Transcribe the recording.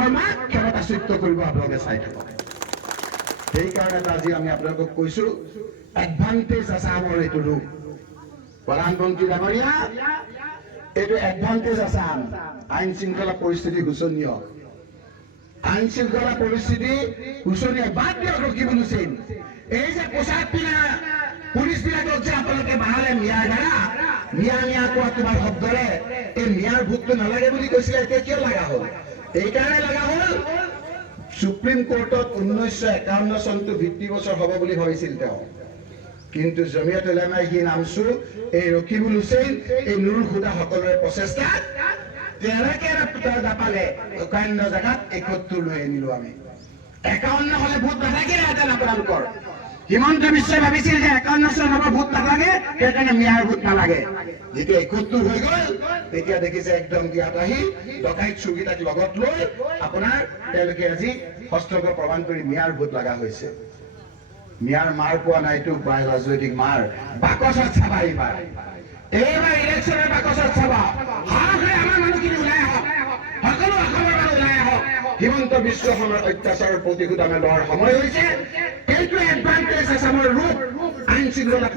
শৰ্মাক ক্ষমতাচ্যুত কৰিব আপোনালোকে চাই থাকক সেইকাৰণে আজি আমি আপোনালোকক কৈছো এডভান্টেজ আছামৰ এইটো ৰূপ প্ৰধানমন্ত্ৰী ডাঙৰীয়া এইটো এডভান্টেজ আছাম আইন শৃংখলা পৰিস্থিতি শোচনীয় আইন শৃংখলা পৰিস্থিতি শোচনীয় বাদ দিয়ক ৰকিবুল হুছেইন এই যে পোচাক পিন্ধা পুলিচ বিলাকক যে আপোনালোকে বাহালে মিয়াৰ দ্বাৰা মিয়া কোৱা তোমাৰ শব্দৰে এই মিয়াৰ ভূতটো নালাগে বুলি কৈছিলে এতিয়া কিয় লগা হ'ল এইকাৰণে লগা হ'ল সুপ্ৰিম কোৰ্টত 1951 চনটো ভিত্তি বছৰ হ'ব বুলি ভাবিছিল তেওঁ কিন্তু জমিয়ত উলামায়ে হিন্দ নামছো এই ৰকিবুল হুছেইন এই নুৰুল হুদা সকলোৰে প্ৰচেষ্টাত তেনেকে নাপালে 51 জেগাত 71 লৈ আনিলো আমি 51 হলে ভোট নাথাকে আপোনালোকৰ হিমন্ত বিশ্বই ভাবিছিল যে 51 চন হ'ব ভোট নালাগে সেইকাৰণে মিয়াৰ ভোট নালাগে যেতিয়া 71 হৈ গ'ল তেতিয়া দেখিছে একদম দিয়াত আহি ডকাইত চুগীতাক লগত লৈ আপোনাৰ তেওঁলোকে আজি হস্তগত প্ৰমাণ কৰি মিয়াৰ ভোট লগা হৈছে মিয়াৰ মাৰ পোৱা নাইতো ৰাজনৈতিক মাৰ বাকচত চাবা এইবাৰ ইলেকশ্যনৰ বাকচত চাবা হাঁহে আমাৰ মানুহখিনি ওলাই আহক সকলো অসমৰ মানুহ ওলাই আহক হিমন্ত বিশ্ব শৰ্মাৰ অত্যাচাৰৰ প্ৰতিশোধ আমি লোৱাৰ সময় হৈছে এইটো এডভান্টেজ আছামৰ ৰূপ আইন শৃংখলা